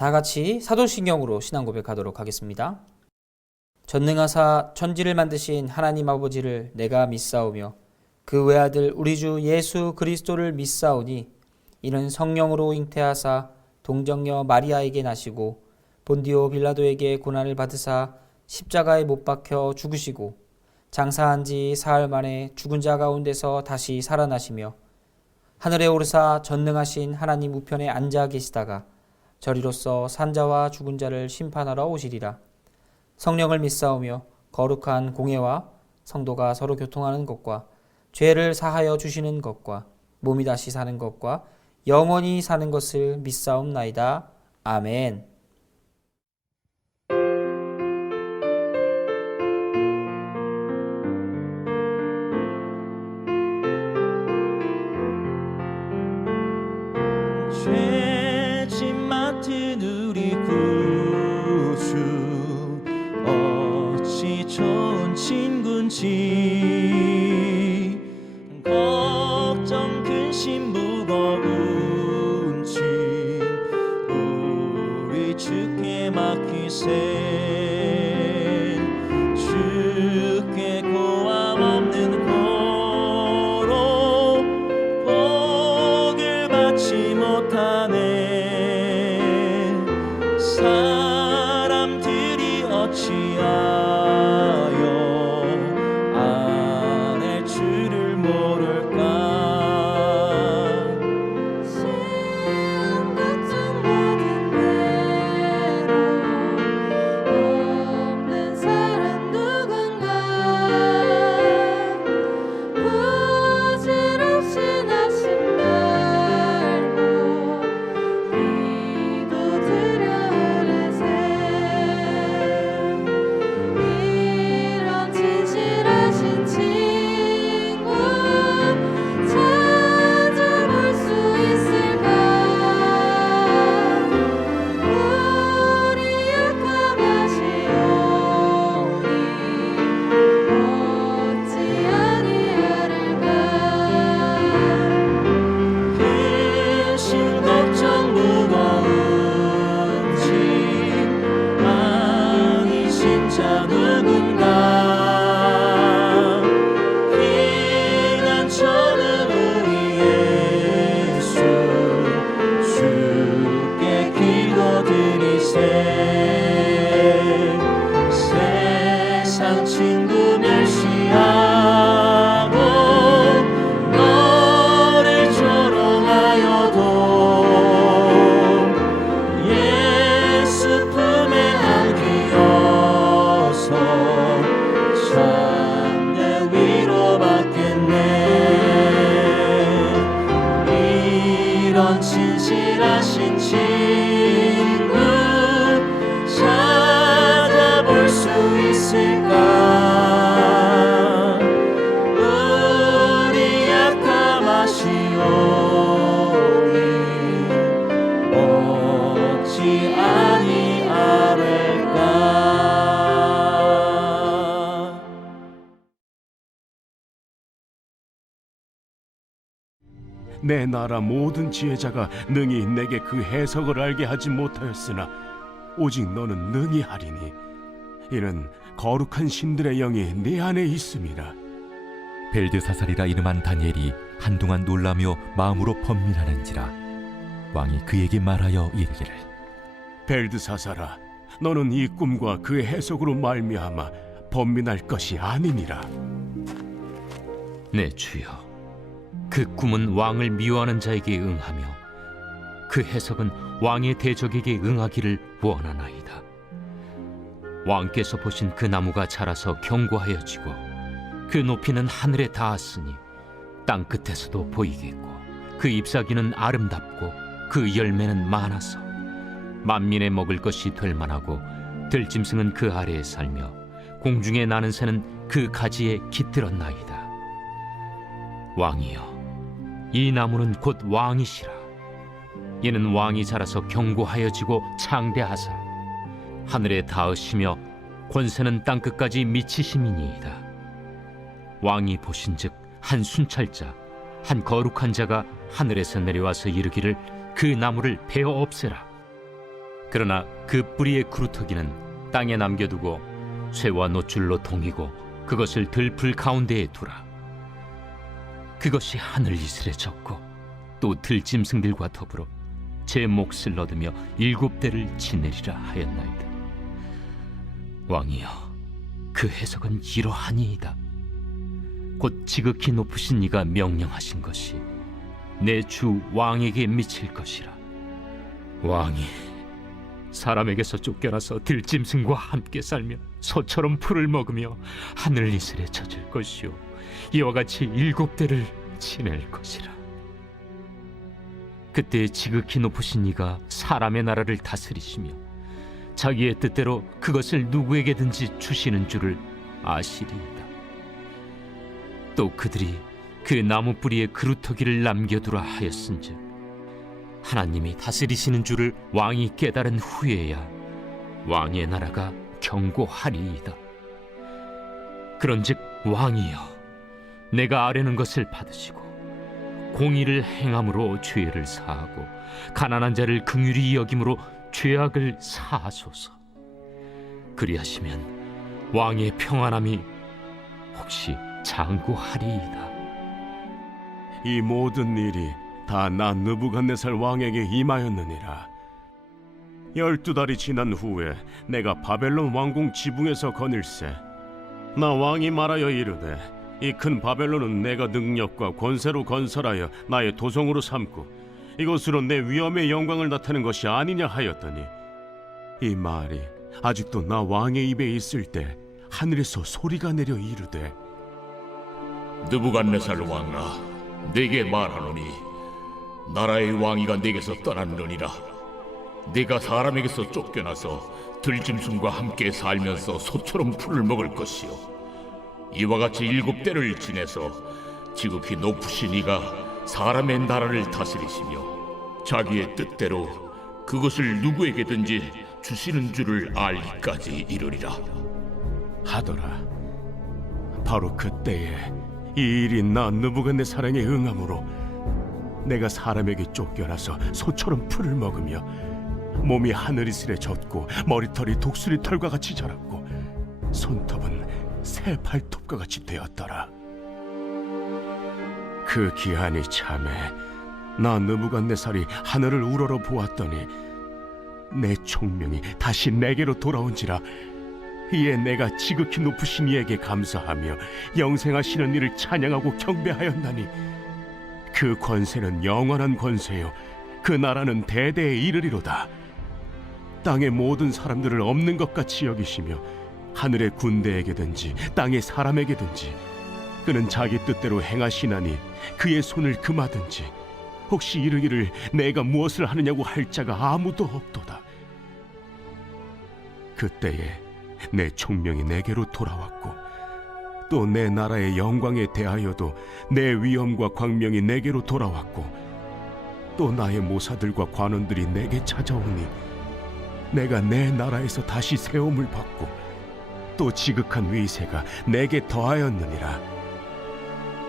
다 같이 사도신경으로 신앙 고백하도록 하겠습니다. 전능하사 천지를 만드신 하나님 아버지를 내가 믿사오며 그 외아들 우리 주 예수 그리스도를 믿사오니 이는 성령으로 잉태하사 동정녀 마리아에게 나시고 본디오 빌라도에게 고난을 받으사 십자가에 못 박혀 죽으시고 장사한 지 사흘 만에 죽은 자 가운데서 다시 살아나시며 하늘에 오르사 전능하신 하나님 우편에 앉아 계시다가 저리로서 산자와 죽은 자를 심판하러 오시리라. 성령을 믿사오며 거룩한 공예와 성도가 서로 교통하는 것과 죄를 사하여 주시는 것과 몸이 다시 사는 것과 영원히 사는 것을 믿사옵나이다. 아멘. 죄짐 맡은 우리 구주 어찌 좋은 친구인지 걱정 근심 무거운 짐 우리 주께 맡기세 주께 고함 없는 고로 복을 받지 못하네 사람들이 어찌하여 아내 주를 모를까 시험 걱정 모든 괴로 없는 사람 누군가 부질없이 나신 말고 기도드려 오르세 이런 진실하신 친구 찾아볼 수 있을까 우리 약함하시오니 어찌 아니하를까 근심 걱정 무거운 짐 아니신 자 누군가 피난처는 우리 예수 주께 기도드리세 세상 친구 멸시하고 너를 조롱하여도 예수 품에 안기어서 참된 위로받겠네 이런 진실하신 친구 찾아볼 수 있을까 우리 약함하시오니 어찌 아니하를까 내 나라 모든 지혜자가 능히 내게 그 해석을 알게 하지 못하였으나 오직 너는 능히 하리니 이는 거룩한 신들의 영이 네 안에 있음이라. 벨드사살이라 이름한 다니엘이 한동안 놀라며 마음으로 번민하는지라 왕이 그에게 말하여 이르기를 벨드사살아, 너는 이 꿈과 그 해석으로 말미암아 번민할 것이 아니니라. 내 주여, 그 꿈은 왕을 미워하는 자에게 응하며 그 해석은 왕의 대적에게 응하기를 원하나이다. 왕께서 보신 그 나무가 자라서 견고하여지고 그 높이는 하늘에 닿았으니 땅 끝에서도 보이겠고 그 잎사귀는 아름답고 그 열매는 많아서 만민의 먹을 것이 될 만하고 들짐승은 그 아래에 살며 공중에 나는 새는 그 가지에 깃들었나이다. 왕이여, 이 나무는 곧 왕이시라. 이는 왕이 자라서 견고하여지고 창대하사 하늘에 닿으시며 권세는 땅끝까지 미치심이니이다. 왕이 보신즉 한 순찰자 한 거룩한 자가 하늘에서 내려와서 이르기를 그 나무를 베어 없애라. 그러나 그 뿌리의 그루터기는 땅에 남겨두고 쇠와 노줄로 동이고 그것을 들풀 가운데에 두라. 그것이 하늘 이슬에 젖고 또 들짐승들과 더불어 제 몫을 얻으며 7대를 지내리라 하였나이다. 왕이여, 그 해석은 이러하니이다. 곧 지극히 높으신 이가 명령하신 것이 내 주 왕에게 미칠 것이라. 왕이 사람에게서 쫓겨나서 들짐승과 함께 살며 소처럼 풀을 먹으며 하늘 이슬에 젖을 것이요 이와 같이 7대를 지낼 것이라. 그때 지극히 높으신 이가 사람의 나라를 다스리시며 자기의 뜻대로 그것을 누구에게든지 주시는 줄을 아시리이다. 또 그들이 그 나무 뿌리에 그루터기를 남겨두라 하였은즉 하나님이 다스리시는 줄을 왕이 깨달은 후에야 왕의 나라가 견고하리이다. 그런즉 왕이여, 내가 아뢰는 것을 받으시고 공의를 행함으로 죄를 사하고 가난한 자를 긍휼히 여김으로 죄악을 사하소서. 그리하시면 왕의 평안함이 혹시 장구하리이다. 이 모든 일이 다 나 느부갓네살 왕에게 임하였느니라. 12달이 지난 후에 내가 바벨론 왕궁 지붕에서 거닐세. 나 왕이 말하여 이르되 이 큰 바벨론은 내가 능력과 권세로 건설하여 나의 도성으로 삼고 이것으로 내 위엄의 영광을 나타낸 것이 아니냐 하였더니 이 말이 아직도 나 왕의 입에 있을 때 하늘에서 소리가 내려 이르되 느부갓네살 왕아, 네게 말하노니 나라의 왕위가 네게서 떠났느니라. 네가 사람에게서 쫓겨나서 들짐승과 함께 살면서 소처럼 풀을 먹을 것이요 이와 같이 7대를 지내서 지극히 높으신 이가 사람의 나라를 다스리시며 자기의 뜻대로 그것을 누구에게든지 주시는 줄을 알기까지 이르리라 하더라. 바로 그때에 이 일이 나 느부갓네살에게 응함으로 내가 사람에게 쫓겨나서 소처럼 풀을 먹으며 몸이 하늘이슬에 젖고 머리털이 독수리 털과 같이 자랐고 손톱은 새 발톱과 같이 되었더라. 그 기한이 참에 나 느부갓네살이 하늘을 우러러 보았더니 내 총명이 다시 내게로 돌아온지라. 이에 내가 지극히 높으신 이에게 감사하며 영생하시는 이를 찬양하고 경배하였나니 그 권세는 영원한 권세요 그 나라는 대대에 이르리로다. 땅의 모든 사람들을 없는 것 같이 여기시며 하늘의 군대에게든지 땅의 사람에게든지 그는 자기 뜻대로 행하시나니 그의 손을 금하든지 혹시 이르기를 내가 무엇을 하느냐고 할 자가 아무도 없도다. 그때에 내 총명이 내게로 돌아왔고 또 내 나라의 영광에 대하여도 내 위엄과 광명이 내게로 돌아왔고 또 나의 모사들과 관원들이 내게 찾아오니 내가 내 나라에서 다시 세움을 받고 또 지극한 위세가 내게 더하였느니라.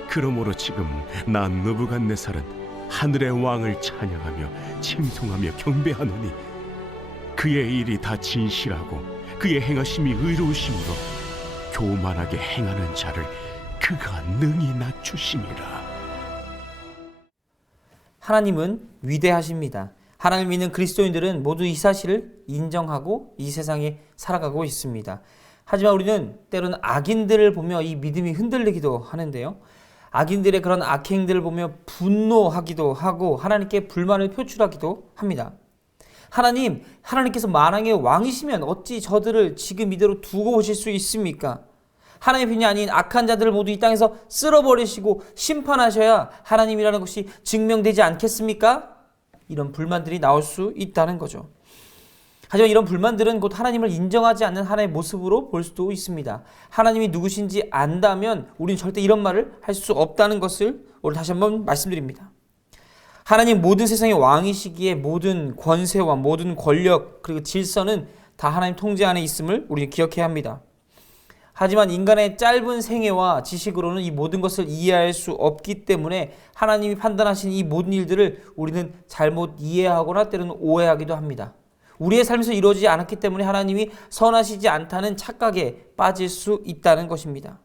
그러므로 지금 나 느부갓네살은 하늘의 왕을 찬양하며 칭송하며 경배하노니 그의 일이 다 진실하고 그의 행하심이 의로우심으로 교만하게 행하는 자를 그가 능히 낮추심이라. 하나님은 위대하십니다. 하나님을 믿는 그리스도인들은 모두 이 사실을 인정하고 이 세상에 살아가고 있습니다. 하지만 우리는 때로는 악인들을 보며 이 믿음이 흔들리기도 하는데요. 악인들의 그런 악행들을 보며 분노하기도 하고 하나님께 불만을 표출하기도 합니다. 하나님께서 만왕의 왕이시면 어찌 저들을 지금 이대로 두고 오실 수 있습니까? 하나님의 편이 아닌 악한 자들을 모두 이 땅에서 쓸어버리시고 심판하셔야 하나님이라는 것이 증명되지 않겠습니까? 이런 불만들이 나올 수 있다는 거죠. 하지만 이런 불만들은 곧 하나님을 인정하지 않는 하나의 모습으로 볼 수도 있습니다. 하나님이 누구신지 안다면 우리는 절대 이런 말을 할 수 없다는 것을 오늘 다시 한번 말씀드립니다. 하나님 모든 세상의 왕이시기에 모든 권세와 모든 권력 그리고 질서는 다 하나님 통제 안에 있음을 우리는 기억해야 합니다. 하지만 인간의 짧은 생애와 지식으로는 이 모든 것을 이해할 수 없기 때문에 하나님이 판단하신 이 모든 일들을 우리는 잘못 이해하거나 때로는 오해하기도 합니다. 우리의 삶에서 이루어지지 않았기 때문에 하나님이 선하시지 않다는 착각에 빠질 수 있다는 것입니다.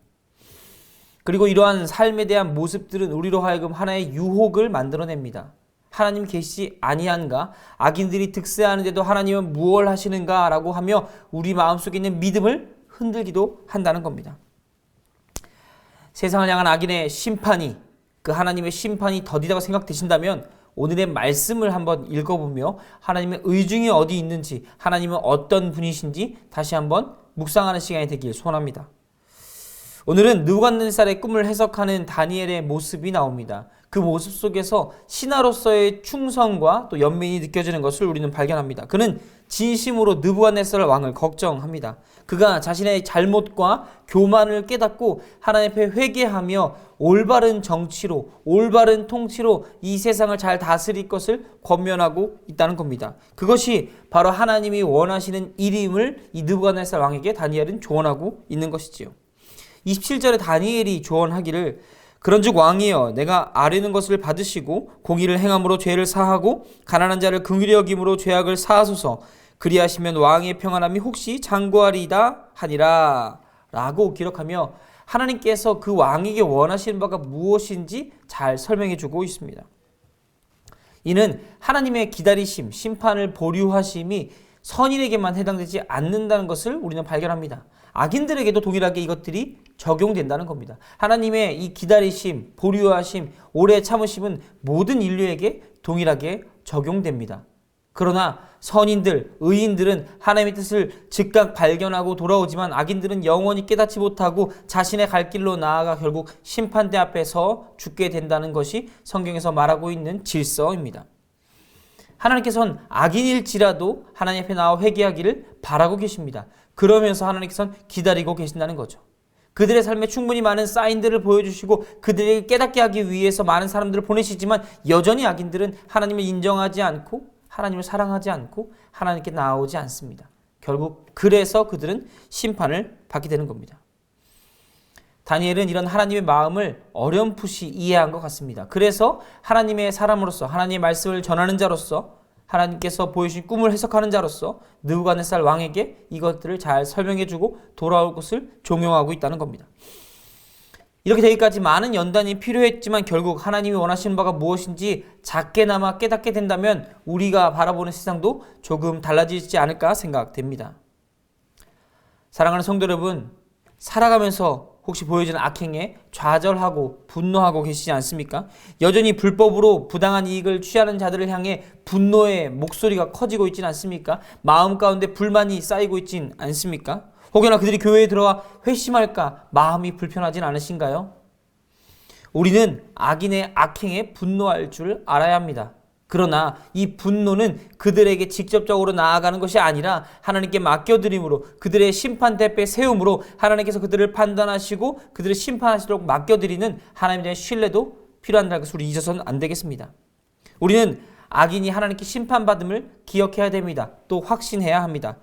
그리고 이러한 삶에 대한 모습들은 우리로 하여금 하나의 유혹을 만들어냅니다. 하나님 계시지 아니한가? 악인들이 득세하는데도 하나님은 무엇을 하시는가? 라고 하며 우리 마음속에 있는 믿음을 흔들기도 한다는 겁니다. 세상을 향한 악인의 심판이, 그 하나님의 심판이 더디다고 생각되신다면 오늘의 말씀을 한번 읽어보며 하나님의 의중이 어디 있는지, 하나님은 어떤 분이신지 다시 한번 묵상하는 시간이 되길 소원합니다. 오늘은 느부갓네살의 꿈을 해석하는 다니엘의 모습이 나옵니다. 그 모습 속에서 신하로서의 충성과 또 연민이 느껴지는 것을 우리는 발견합니다. 그는 진심으로 느부갓네살 왕을 걱정합니다. 그가 자신의 잘못과 교만을 깨닫고 하나님 앞에 회개하며 올바른 정치로, 올바른 통치로 이 세상을 잘 다스릴 것을 권면하고 있다는 겁니다. 그것이 바로 하나님이 원하시는 일임을 이 느부갓네살 왕에게 다니엘은 조언하고 있는 것이지요. 27절에 다니엘이 조언하기를 그런즉 왕이여 내가 아뢰는 것을 받으시고 공의를 행함으로 죄를 사하고 가난한 자를 긍휼히 여김으로 죄악을 사하소서 그리하시면 왕의 평안함이 혹시 장구하리이다 하니라 라고 기록하며 하나님께서 그 왕에게 원하시는 바가 무엇인지 잘 설명해 주고 있습니다. 이는 하나님의 기다리심, 심판을 보류하심이 선인에게만 해당되지 않는다는 것을 우리는 발견합니다. 악인들에게도 동일하게 이것들이 적용된다는 겁니다. 하나님의 이 기다리심, 보류하심, 오래 참으심은 모든 인류에게 동일하게 적용됩니다. 그러나 선인들, 의인들은 하나님의 뜻을 즉각 발견하고 돌아오지만 악인들은 영원히 깨닫지 못하고 자신의 갈 길로 나아가 결국 심판대 앞에서 죽게 된다는 것이 성경에서 말하고 있는 질서입니다. 하나님께서는 악인일지라도 하나님 앞에 나와 회개하기를 바라고 계십니다. 그러면서 하나님께서는 기다리고 계신다는 거죠. 그들의 삶에 충분히 많은 사인들을 보여주시고 그들에게 깨닫게 하기 위해서 많은 사람들을 보내시지만 여전히 악인들은 하나님을 인정하지 않고 하나님을 사랑하지 않고 하나님께 나아오지 않습니다. 결국 그래서 그들은 심판을 받게 되는 겁니다. 다니엘은 이런 하나님의 마음을 어렴풋이 이해한 것 같습니다. 그래서 하나님의 사람으로서 하나님의 말씀을 전하는 자로서 하나님께서 보여주신 꿈을 해석하는 자로서 느부갓네살 왕에게 이것들을 잘 설명해주고 돌아올 것을 종용하고 있다는 겁니다. 이렇게 되기까지 많은 연단이 필요했지만 결국 하나님이 원하시는 바가 무엇인지 작게나마 깨닫게 된다면 우리가 바라보는 세상도 조금 달라지지 않을까 생각됩니다. 사랑하는 성도 여러분, 살아가면서 혹시 보여지는 악행에 좌절하고 분노하고 계시지 않습니까? 여전히 불법으로 부당한 이익을 취하는 자들을 향해 분노의 목소리가 커지고 있지는 않습니까? 마음 가운데 불만이 쌓이고 있진 않습니까? 혹여나 그들이 교회에 들어와 회심할까 마음이 불편하진 않으신가요? 우리는 악인의 악행에 분노할 줄 알아야 합니다. 그러나 이 분노는 그들에게 직접적으로 나아가는 것이 아니라 하나님께 맡겨드림으로 그들의 심판 대표에 세움으로 하나님께서 그들을 판단하시고 그들을 심판하시도록 맡겨드리는 하나님에 대한 신뢰도 필요한다는 것을 우리 잊어서는 안 되겠습니다. 우리는 악인이 하나님께 심판받음을 기억해야 됩니다. 또 확신해야 합니다.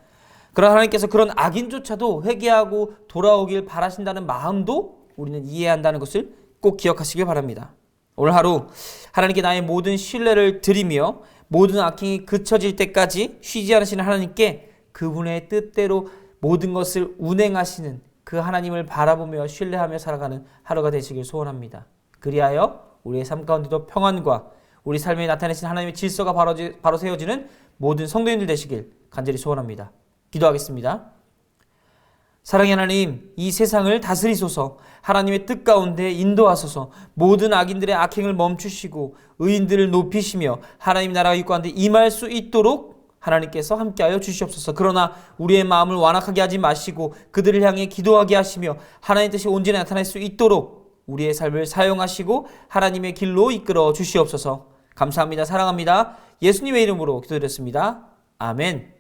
그러나 하나님께서 그런 악인조차도 회개하고 돌아오길 바라신다는 마음도 우리는 이해해야 한다는 것을 꼭 기억하시길 바랍니다. 오늘 하루 하나님께 나의 모든 신뢰를 드리며 모든 악행이 그쳐질 때까지 쉬지 않으시는 하나님께 그분의 뜻대로 모든 것을 운행하시는 그 하나님을 바라보며 신뢰하며 살아가는 하루가 되시길 소원합니다. 그리하여 우리의 삶 가운데도 평안과 우리 삶에 나타내신 하나님의 질서가 바로 세워지는 모든 성도님들 되시길 간절히 소원합니다. 기도하겠습니다. 사랑의 하나님, 이 세상을 다스리소서. 하나님의 뜻 가운데 인도하소서. 모든 악인들의 악행을 멈추시고 의인들을 높이시며 하나님 나라가 이 가운데 임할 수 있도록 하나님께서 함께하여 주시옵소서. 그러나 우리의 마음을 완악하게 하지 마시고 그들을 향해 기도하게 하시며 하나님의 뜻이 온전히 나타날 수 있도록 우리의 삶을 사용하시고 하나님의 길로 이끌어 주시옵소서. 감사합니다. 사랑합니다. 예수님의 이름으로 기도드렸습니다. 아멘.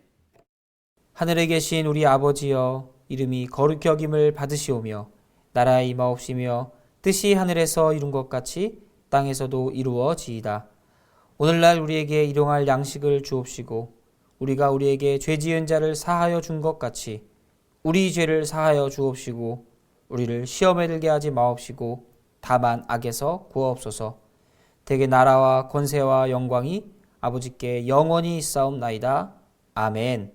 하늘에 계신 우리 아버지여, 이름이 거룩히 여김을 받으시오며 나라의 임하옵시며 뜻이 하늘에서 이룬 것 같이 땅에서도 이루어지이다. 오늘날 우리에게 일용할 양식을 주옵시고 우리가 우리에게 죄 지은 자를 사하여 준 것 같이 우리 죄를 사하여 주옵시고 우리를 시험에 들게 하지 마옵시고 다만 악에서 구하옵소서. 대개 나라와 권세와 영광이 아버지께 영원히 있사옵나이다. 아멘.